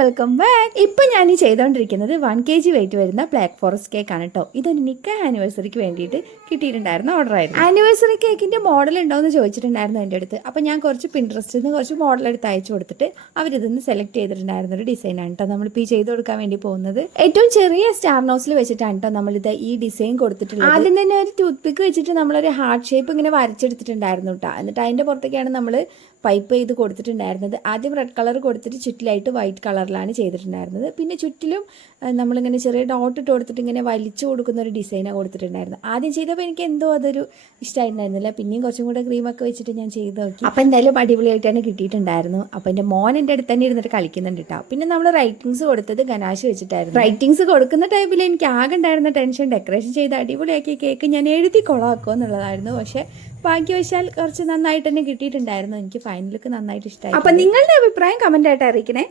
Welcome back ഇപ്പം ഞാൻ ഈ ചെയ്തുകൊണ്ടിരിക്കുന്നത് വൺ കെ ജി വെയിറ്റ് വരുന്ന ബ്ലാക്ക് ഫോറസ്റ്റ് കേക്ക് ആണ് കേട്ടോ ഇതൊരു നിക്ക ആനിവേഴ്സറിക്ക് വേണ്ടിയിട്ട് കിട്ടിയിട്ടുണ്ടായിരുന്ന ഓർഡർ ആയിരുന്നു. ആനിവേഴ്സറി കേക്കിന്റെ മോഡൽ ഉണ്ടോ എന്ന് ചോദിച്ചിട്ടുണ്ടായിരുന്നു എന്റെ അടുത്ത്. അപ്പോൾ ഞാൻ കുറച്ച് പിൻട്രസ്റ്റിൽ നിന്ന് കുറച്ച് മോഡൽ എടുത്ത് അയച്ചു കൊടുത്തിട്ട് അവരിതൊന്ന് സെലക്ട് ചെയ്തിട്ടുണ്ടായിരുന്ന ഒരു ഡിസൈനാണ് കേട്ടോ നമ്മളിപ്പോൾ ഈ ചെയ്ത് കൊടുക്കാൻ വേണ്ടി പോകുന്നത്. ഏറ്റവും ചെറിയ സ്റ്റാർ നോസിൽ വെച്ചിട്ടാണ് കേട്ടോ നമ്മളിത് ഈ ഡിസൈൻ കൊടുത്തിട്ടുള്ളത്. ആദ്യം തന്നെ ഒരു ടൂത്ത് പിക്ക് വെച്ചിട്ട് നമ്മളൊരു ഹാർട്ട് ഷേപ്പ് ഇങ്ങനെ വരച്ചെടുത്തിട്ടുണ്ടായിരുന്നു കേട്ടോ എന്നിട്ട് അതിന്റെ പുറത്തേക്കാണ് നമ്മൾ പൈപ്പ് ചെയ്ത് കൊടുത്തിട്ടുണ്ടായിരുന്നത്. ആദ്യം റെഡ് കളർ കൊടുത്തിട്ട് ചുറ്റിലായിട്ട് വൈറ്റ് കളറിലാണ് ചെയ്തിട്ടുണ്ടായിരുന്നത്. പിന്നെ ചുറ്റിലും നമ്മളിങ്ങനെ ചെറിയ ഡോട്ട് ഇട്ട് കൊടുത്തിട്ട് ഇങ്ങനെ വലിച്ചു കൊടുക്കുന്ന ഒരു ഡിസൈനാണ് കൊടുത്തിട്ടുണ്ടായിരുന്നത് ആദ്യം ചെയ്തപ്പോൾ എനിക്ക് എന്തോ അതൊരു ഇഷ്ടമായിട്ടുണ്ടായിരുന്നില്ല പിന്നെയും കുറച്ചും കൂടെ ക്രീമൊക്കെ വെച്ചിട്ട് ഞാൻ ചെയ്ത് നോക്കി. അപ്പോൾ എന്തായാലും അടിപൊളിയായിട്ടാണ് കിട്ടിയിട്ടുണ്ടായിരുന്നു. അപ്പോൾ എന്റെ മോൻ എന്റെ അടുത്ത് തന്നെ ഇരുന്നിട്ട് കളിക്കുന്നുണ്ട് കേട്ടോ പിന്നെ നമ്മൾ റൈറ്റിങ്സ് കൊടുത്തത് ഗനാശ് വെച്ചിട്ടായിരുന്നു. റൈറ്റിങ്സ് കൊടുക്കുന്ന ടൈമിൽ എനിക്ക് ആകെ ഉണ്ടായിരുന്ന ടെൻഷൻ ഡെക്കറേഷൻ ചെയ്ത് അടിപൊളിയാക്കിയ കേക്ക് ഞാൻ എഴുതി കൊളാക്കുമോ എന്നുള്ളതായിരുന്നു. പക്ഷേ ഭാഗ്യവശാൽ കുറച്ച് നന്നായിട്ട് തന്നെ കിട്ടിയിട്ടുണ്ടായിരുന്നു. എനിക്ക് ഫൈനലൊക്കെ നന്നായിട്ട് ഇഷ്ടമായി അപ്പം നിങ്ങളുടെ അഭിപ്രായം കമന്റ് ആയിട്ട് അറിയിക്കണേ.